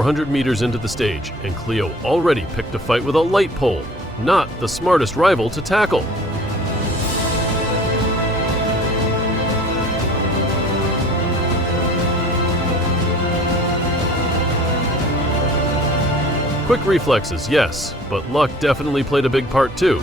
400 meters into the stage, and Cleo already picked a fight with a light pole, not the smartest rival to tackle. Quick reflexes, yes, but luck definitely played a big part too.